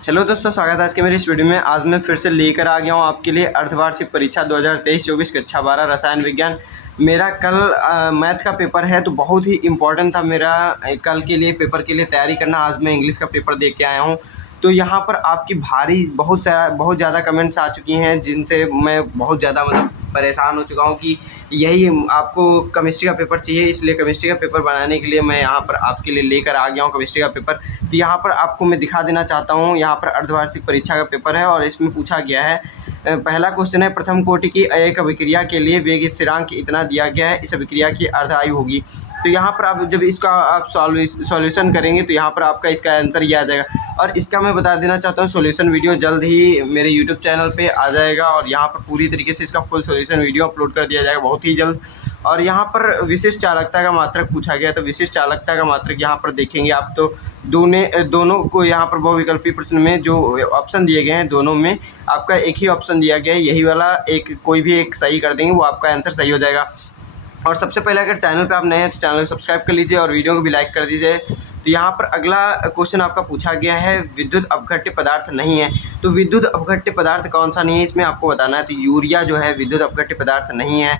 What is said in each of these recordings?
Hello दोस्तों, स्वागत है आज के मेरी इस वीडियो में। आज मैं फिर से लेकर आ गया हूँ आपके लिए अर्धवार्षिक परीक्षा 2023-24 कक्षा 12 रसायन विज्ञान। मेरा कल मैथ का पेपर है तो बहुत ही इम्पोर्टेंट था मेरा कल के लिए पेपर के लिए तैयारी करना। आज मैं इंग्लिश का पेपर दे के आया हूँ तो यहाँ पर आपकी भारी बहुत ज़्यादा कमेंट्स आ चुकी हैं जिनसे मैं बहुत ज़्यादा परेशान हो चुका हूँ कि यही आपको केमिस्ट्री का पेपर चाहिए, इसलिए केमिस्ट्री का पेपर बनाने के लिए मैं यहाँ पर आपके लिए लेकर आ गया हूँ केमिस्ट्री का पेपर। तो यहाँ पर आपको मैं दिखा देना चाहता हूँ, यहाँ पर अर्धवार्षिक परीक्षा का पेपर है और इसमें पूछा गया है। पहला क्वेश्चन है, प्रथम कोटि की एक अभिक्रिया के लिए वेग स्थिरांक इतना दिया गया है, इस अभिक्रिया की अर्ध आयु होगी। तो यहाँ पर आप जब इसका आप सॉल्यूशन करेंगे तो यहाँ पर आपका इसका आंसर ये आ जाएगा। और इसका मैं बता देना चाहता हूँ सॉल्यूशन वीडियो जल्द ही मेरे यूट्यूब चैनल पे आ जाएगा और यहाँ पर पूरी तरीके से इसका फुल सॉल्यूशन वीडियो अपलोड कर दिया जाएगा बहुत ही जल्द। और यहाँ पर विशिष्ट चालकता का मात्रक पूछा गया, तो विशिष्ट चालकता का मात्रक यहाँ पर देखेंगे आप तो दोनों को यहाँ पर बहुविकल्पी प्रश्न में जो ऑप्शन दिए गए हैं दोनों में आपका एक ही ऑप्शन दिया गया है, यही वाला एक कोई भी एक सही कर देंगे वो आपका आंसर सही हो जाएगा। और सबसे पहले अगर चैनल पे आप नए हैं तो चैनल को सब्सक्राइब कर लीजिए और वीडियो को भी लाइक कर दीजिए। तो यहाँ पर अगला क्वेश्चन आपका पूछा गया है, विद्युत अपघट्य पदार्थ नहीं है। तो विद्युत अपघट्य पदार्थ कौन सा नहीं है इसमें आपको बताना है। तो यूरिया जो है विद्युत अपघट्य पदार्थ नहीं है।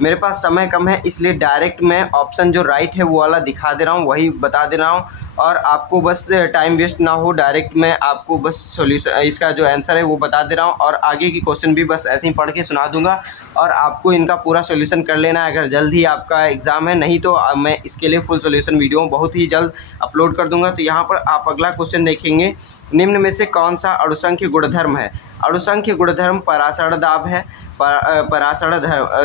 मेरे पास समय कम है इसलिए डायरेक्ट मैं ऑप्शन जो राइट है वो वाला दिखा दे रहा हूँ, वही बता दे रहा हूँ और आपको बस टाइम वेस्ट ना हो, डायरेक्ट मैं आपको बस सॉल्यूशन इसका जो आंसर है वो बता दे रहा हूँ और आगे की क्वेश्चन भी बस ऐसे ही पढ़ के सुना दूंगा और आपको इनका पूरा सॉल्यूशन कर लेना है अगर जल्द ही आपका एग्ज़ाम है। नहीं तो मैं इसके लिए फुल सॉल्यूशन वीडियो बहुत ही जल्द अपलोड कर दूंगा। तो यहाँ पर आप अगला क्वेश्चन देखेंगे, निम्न में से कौन सा अणुसंख्य गुणधर्म है। अणुसंख्य गुणधर्म परासरण दाब है। परासरण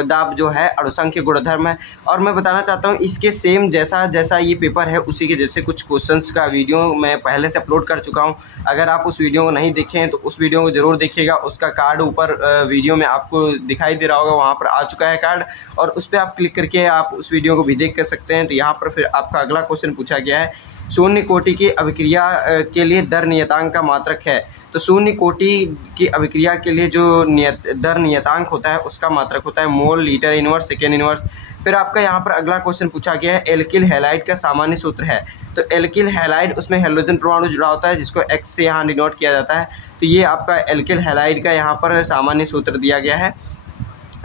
दाब जो है अणुसंख्य गुणधर्म है। और मैं बताना चाहता हूँ इसके सेम जैसा ये पेपर है उसी के जैसे कुछ क्वेश्चंस का वीडियो मैं पहले से अपलोड कर चुका हूँ। अगर आप उस वीडियो को नहीं देखे हैं तो उस वीडियो को ज़रूर देखिएगा, उसका कार्ड ऊपर वीडियो में आपको दिखाई दे रहा होगा, वहाँ पर आ चुका है कार्ड और उस पर आप क्लिक करके आप उस वीडियो को भी देख कर सकते हैं। तो यहाँ पर फिर आपका अगला क्वेश्चन पूछा गया है, शून्य कोटि की अभिक्रिया के लिए दर नियतांक का मात्रक है। तो शून्य कोटि की अभिक्रिया के लिए जो दर नियतांक होता है उसका मात्रक होता है मोल, लीटर इनवर्स, सेकेंड इनवर्स। फिर आपका यहाँ पर अगला क्वेश्चन पूछा गया है, एल्किल हैलाइड का सामान्य सूत्र है। तो एल्किल हैलाइड उसमें हाइड्रोजन परमाणु जुड़ा होता है जिसको एक्स से यहाँ डिनोट किया जाता है। तो ये आपका एल्किल हैलाइड का यहाँ पर सामान्य सूत्र दिया गया है।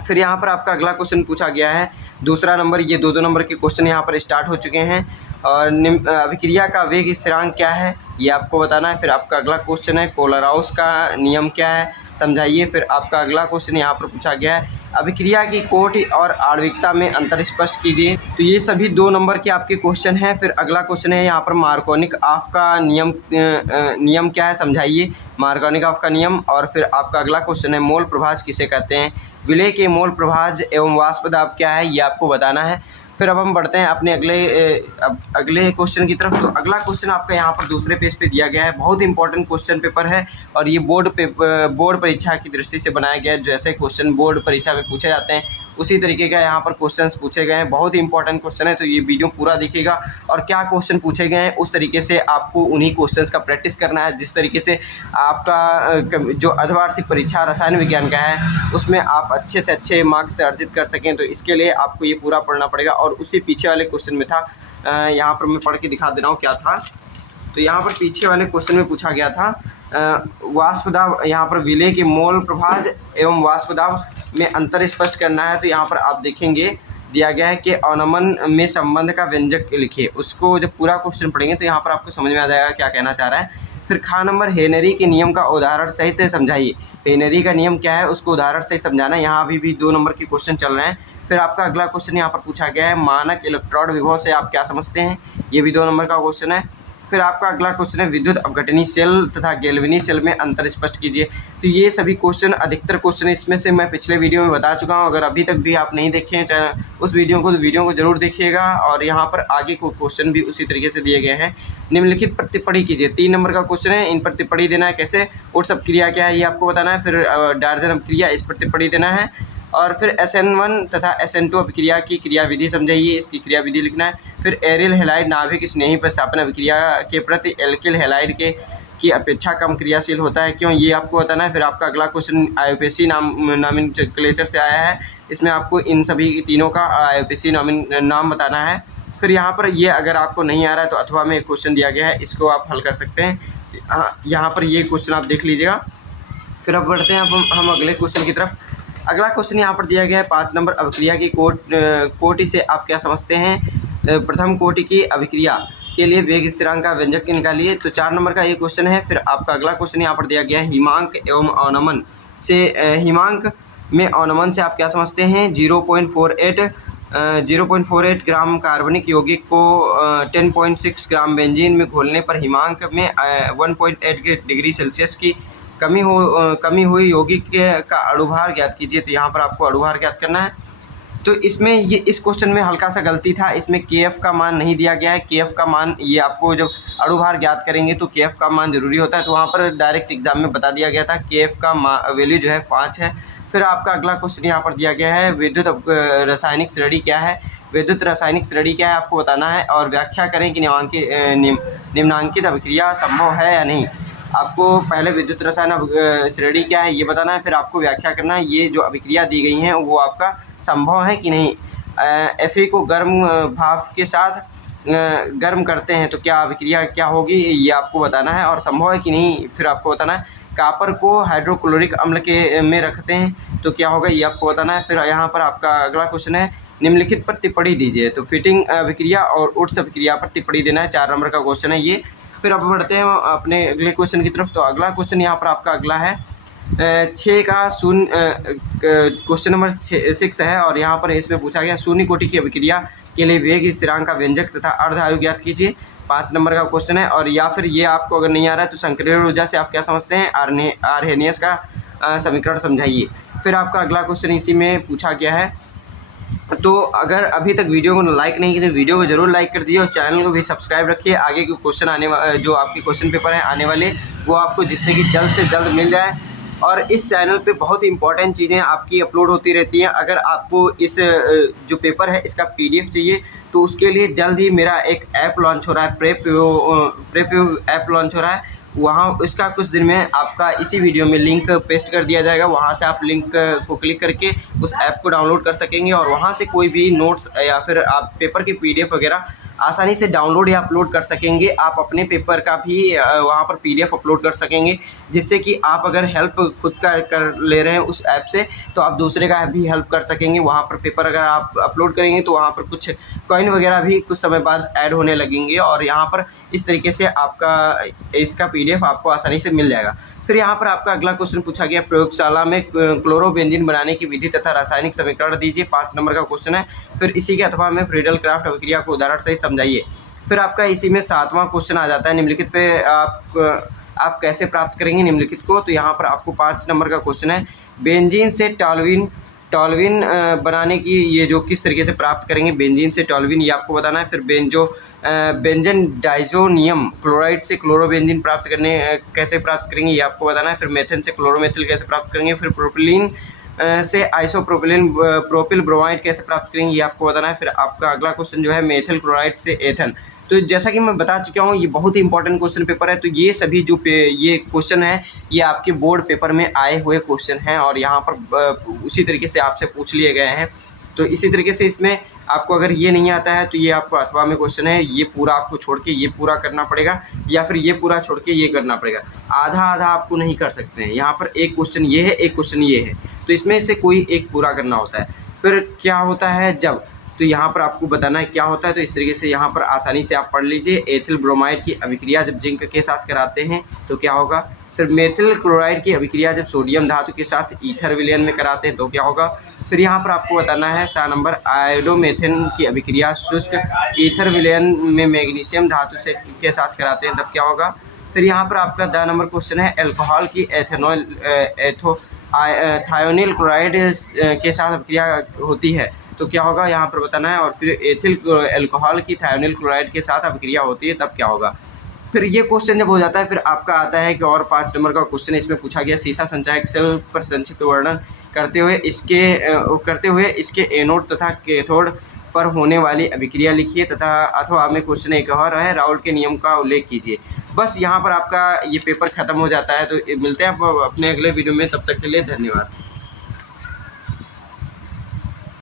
फिर यहाँ पर आपका अगला क्वेश्चन पूछा गया है, दूसरा नंबर, ये दो नंबर के क्वेश्चन यहाँ पर स्टार्ट हो चुके हैं। और अभिक्रिया का वेग स्थिरांक क्या है ये आपको बताना है। फिर आपका अगला क्वेश्चन है, कोलराउस का नियम क्या है समझाइए। फिर आपका अगला क्वेश्चन यहाँ पर पूछा गया है, अभिक्रिया की कोटि और आणविकता में अंतर स्पष्ट कीजिए। तो ये सभी 2 नंबर के आपके क्वेश्चन हैं। फिर अगला क्वेश्चन है यहाँ पर मार्कोनिक ऑफ का नियम क्या है समझाइए, मार्कोनिक ऑफ का नियम। और फिर आपका अगला क्वेश्चन है, मोल प्रभाज किसे कहते हैं। विलेय के मोल प्रभाज एवं वाष्प दाब क्या है ये आपको बताना है। फिर अब हम बढ़ते हैं अपने अगले क्वेश्चन की तरफ। तो अगला क्वेश्चन आपका यहाँ पर दूसरे पेज पे दिया गया है, बहुत इंपॉर्टेंट क्वेश्चन पेपर है और ये बोर्ड परीक्षा की दृष्टि से बनाया गया है। जैसे क्वेश्चन बोर्ड परीक्षा में पूछे जाते हैं उसी तरीके का यहाँ पर क्वेश्चंस पूछे गए हैं, बहुत ही इंपॉर्टेंट क्वेश्चन है। तो ये वीडियो पूरा देखिएगा और क्या क्वेश्चन पूछे गए हैं उस तरीके से आपको उन्हीं क्वेश्चंस का प्रैक्टिस करना है, जिस तरीके से आपका जो अर्धवार्षिक परीक्षा रसायन विज्ञान का है उसमें आप अच्छे से अच्छे मार्क्स अर्जित कर सकें। तो इसके लिए आपको ये पूरा पढ़ना पड़ेगा। और उसी पीछे वाले क्वेश्चन में था, यहाँ पर मैं पढ़ के दिखा दे रहा हूँ क्या था। तो यहाँ पर पीछे वाले क्वेश्चन में पूछा गया था, वाष्प दाब, यहाँ पर विलेय के मोल प्रभाज एवं वाष्प दाब में अंतर स्पष्ट करना है। तो यहाँ पर आप देखेंगे दिया गया है कि अवनमन में संबंध का व्यंजक लिखिए। उसको जब पूरा क्वेश्चन पढ़ेंगे तो यहाँ पर आपको समझ में आ जाएगा क्या कहना चाह रहा है। फिर खा नंबर, हेनरी के नियम का उदाहरण सहित समझाइए। हेनरी का नियम क्या है उसको उदाहरण सहित समझाना है। यहाँ अभी भी 2 नंबर के क्वेश्चन चल रहे हैं। फिर आपका अगला क्वेश्चन यहाँ पर पूछा गया है, मानक इलेक्ट्रोड विभव से आप क्या समझते हैं, ये भी 2 नंबर का क्वेश्चन है। फिर आपका अगला क्वेश्चन है, विद्युत अपघटनी सेल तथा गैल्वेनी सेल में अंतर स्पष्ट कीजिए। तो ये सभी क्वेश्चन, अधिकतर क्वेश्चन इसमें से मैं पिछले वीडियो में बता चुका हूँ। अगर अभी तक भी आप नहीं देखे हैं चैनल उस वीडियो को तो वीडियो को जरूर देखिएगा। और यहाँ पर आगे को क्वेश्चन भी उसी तरीके से दिए गए हैं। निम्नलिखित पर टिप्पणी कीजिए, 3 नंबर का क्वेश्चन है, इन पर टिप्पणी देना है कैसे, और सब क्रिया क्या है ये आपको बताना है। फिर डार्जन क्रिया, इस पर टिप्पणी देना है। और फिर SN1 तथा SN2 अभिक्रिया की क्रियाविधि समझाइए, इसकी क्रियाविधि लिखना है। फिर एरिल हैलाइड नाभिक स्नेही प्रतिस्थापन अभिक्रिया के प्रति एल्किल हैलाइड की अपेक्षा कम क्रियाशील होता है, क्यों, ये आपको बताना है। फिर आपका अगला क्वेश्चन आईयूपीएसी नॉमेनक्लेचर से आया है, इसमें आपको इन सभी तीनों का आईयूपीएसी नाम बताना है। फिर यहाँ पर ये अगर आपको नहीं आ रहा है तो अथवा में एक क्वेश्चन दिया गया है, इसको आप हल कर सकते हैं। यहाँ पर ये क्वेश्चन आप देख लीजिएगा। फिर अब बढ़ते हैं हम अगले क्वेश्चन की तरफ। अगला क्वेश्चन यहाँ पर दिया गया है 5 नंबर, अभिक्रिया की कोटि से आप क्या समझते हैं? प्रथम कोटि की अभिक्रिया के लिए वेग स्थिरांक का व्यंजक निकालिए। तो 4 नंबर का ये क्वेश्चन है। फिर आपका अगला क्वेश्चन यहाँ पर दिया गया है हिमांक एवं अवनमन से, हिमांक में अवनमन से आप क्या समझते हैं? 0.48 ग्राम कार्बनिक यौगिक को 10.6 ग्राम बेंजीन में घोलने पर हिमांक में 1.8 डिग्री सेल्सियस की कमी हुई यौगिक का अणुभार ज्ञात कीजिए। तो यहाँ पर आपको अणुभार ज्ञात करना है। तो इसमें ये इस क्वेश्चन में हल्का सा गलती था, इसमें KF का मान नहीं दिया गया है। KF का मान ये आपको जब अणुभार ज्ञात करेंगे तो KF का मान जरूरी होता है, तो वहाँ पर डायरेक्ट एग्जाम में बता दिया गया था KF का वैल्यू जो है 5 है। फिर आपका अगला क्वेश्चन यहाँ पर दिया गया है विद्युत रासायनिक श्रेणी क्या है? विद्युत रासायनिक श्रेणी क्या है आपको बताना है, और व्याख्या करें कि निम्नांकित अभिक्रिया संभव है या नहीं। आपको पहले विद्युत रसायन श्रेणी क्या है ये बताना है, फिर आपको व्याख्या करना है ये जो अभिक्रिया दी गई हैं वो आपका संभव है कि नहीं। Fe को गर्म भाप के साथ गर्म करते हैं तो क्या अभिक्रिया क्या होगी ये आपको बताना है, और संभव है कि नहीं फिर आपको बताना है। कॉपर को हाइड्रोक्लोरिक अम्ल के में रखते हैं तो क्या होगा ये आपको बताना है। फिर यहाँ पर आपका अगला क्वेश्चन है निम्नलिखित पर टिप्पणी दीजिए। तो फिटिंग अभिक्रिया और उट्स अभिक्रिया पर टिप्पणी देना है। 4 नंबर का क्वेश्चन है ये। फिर अब बढ़ते हैं अपने अगले क्वेश्चन की तरफ। तो अगला क्वेश्चन यहाँ पर आपका अगला है 6 का शून्य, क्वेश्चन नंबर 6 है, और यहाँ पर इसमें पूछा गया शून्य कोटि की अभिक्रिया के लिए वेग स्थिरांक का व्यंजक तथा अर्ध आयु ज्ञात कीजिए। 5 नंबर का क्वेश्चन है। और या फिर ये आपको अगर नहीं आ रहा है तो संक्रिय ऊर्जा से आप क्या समझते हैं? आर्हेनियस का समीकरण समझाइए। फिर आपका अगला क्वेश्चन इसी में पूछा गया है। तो अगर अभी तक वीडियो को लाइक नहीं किया तो वीडियो को जरूर लाइक कर दीजिए और चैनल को भी सब्सक्राइब रखिए। आगे के क्वेश्चन जो आपके क्वेश्चन पेपर हैं आने वाले वो आपको जिससे कि जल्द से जल्द मिल जाए। और इस चैनल पे बहुत ही इंपॉर्टेंट चीज़ें आपकी अपलोड होती रहती हैं। अगर आपको इस जो पेपर है इसका PDF चाहिए तो उसके लिए जल्द ही मेरा एक ऐप लॉन्च हो रहा है, प्रेप ऐप लॉन्च हो रहा है। वहाँ इसका कुछ दिन में आपका इसी वीडियो में लिंक पेस्ट कर दिया जाएगा, वहाँ से आप लिंक को क्लिक करके उस ऐप को डाउनलोड कर सकेंगे और वहाँ से कोई भी नोट्स या फिर आप पेपर की PDF वगैरह आसानी से डाउनलोड या अपलोड कर सकेंगे। आप अपने पेपर का भी वहाँ पर PDF अपलोड कर सकेंगे, जिससे कि आप अगर हेल्प खुद का कर ले रहे हैं उस ऐप से तो आप दूसरे का भी हेल्प कर सकेंगे। वहाँ पर पेपर अगर आप अपलोड करेंगे तो वहाँ पर कुछ कॉइन वगैरह भी कुछ समय बाद ऐड होने लगेंगे और यहाँ पर इस तरीके से आपका इसका PDF आपको आसानी से मिल जाएगा। फिर यहाँ पर आपका अगला क्वेश्चन पूछा गया प्रयोगशाला में क्लोरोबेंजीन बनाने की विधि तथा रासायनिक समीकरण दीजिए। 5 नंबर का क्वेश्चन है। फिर इसी के अथवा में फ्रीडल क्राफ्ट अभिक्रिया को उदाहरण सहित समझाइए। फिर आपका इसी में 7वां क्वेश्चन आ जाता है निम्नलिखित पे आप कैसे प्राप्त करेंगे निम्नलिखित को। तो यहाँ पर आपको 5 नंबर का क्वेश्चन है बेंजीन से टॉल्विन बनाने की ये जो किस तरीके से प्राप्त करेंगे बेंजीन से टॉल्विन ये आपको बताना है। फिर बेंजन डाइजोनियम क्लोराइड से क्लोरोबेंजीन कैसे प्राप्त करेंगे ये आपको बताना है। फिर मेथेन से क्लोरोमेथिल कैसे प्राप्त करेंगे। फिर प्रोपिलीन से प्रोपिल ब्रोमाइड कैसे प्राप्त करेंगे ये आपको बताना है। फिर आपका अगला क्वेश्चन जो है मेथिल क्लोराइड से एथन। तो जैसा कि मैं बता चुका हूँ ये बहुत ही इंपॉर्टेंट क्वेश्चन पेपर है। तो ये सभी जो ये क्वेश्चन है ये आपके बोर्ड पेपर में आए हुए क्वेश्चन हैं और यहाँ पर उसी तरीके से आपसे पूछ लिए गए हैं। तो इसी तरीके से इसमें आपको अगर ये नहीं आता है तो ये आपको अथवा में क्वेश्चन है, ये पूरा आपको छोड़ के ये पूरा करना पड़ेगा या फिर ये पूरा छोड़ के ये करना पड़ेगा। आधा आधा आपको नहीं कर सकते हैं। यहाँ पर एक क्वेश्चन ये है एक क्वेश्चन ये है, तो इसमें से कोई एक पूरा करना होता है। फिर क्या होता है जब, तो यहाँ पर आपको बताना है क्या होता है। तो इस तरीके से यहाँ पर आसानी से आप पढ़ लीजिए। एथिल ब्रोमाइड की अभिक्रिया जब जिंक के साथ कराते हैं तो क्या होगा। फिर मेथिल क्लोराइड की अभिक्रिया जब सोडियम धातु के साथ ईथर विलयन में कराते हैं तो क्या होगा। फिर यहाँ पर आपको बताना है 7 नंबर आयोडोमेथेन की अभिक्रिया शुष्क ईथर विलयन में मैग्नीशियम धातु के साथ कराते हैं तब क्या होगा। फिर यहाँ पर आपका 10 नंबर क्वेश्चन है अल्कोहल की थायोनिल क्लोराइड के साथ अभिक्रिया होती है तो क्या होगा यहाँ पर बताना है। और फिर एथिल अल्कोहल की थायोनिल क्लोराइड के साथ अभिक्रिया होती है तब क्या होगा। फिर ये क्वेश्चन जब हो जाता है फिर आपका आता है कि और 5 नंबर का क्वेश्चन इसमें पूछा गया सीसा संचायक सेल पर संक्षिप्त वर्णन करते हुए इसके एनोड तथा कैथोड पर होने वाली अभिक्रिया लिखिए तथा अथवा में क्वेश्चन एक और है राउल के नियम का उल्लेख कीजिए। बस यहाँ पर आपका ये पेपर ख़त्म हो जाता है। तो मिलते हैं अपने अगले वीडियो में, तब तक के लिए धन्यवाद।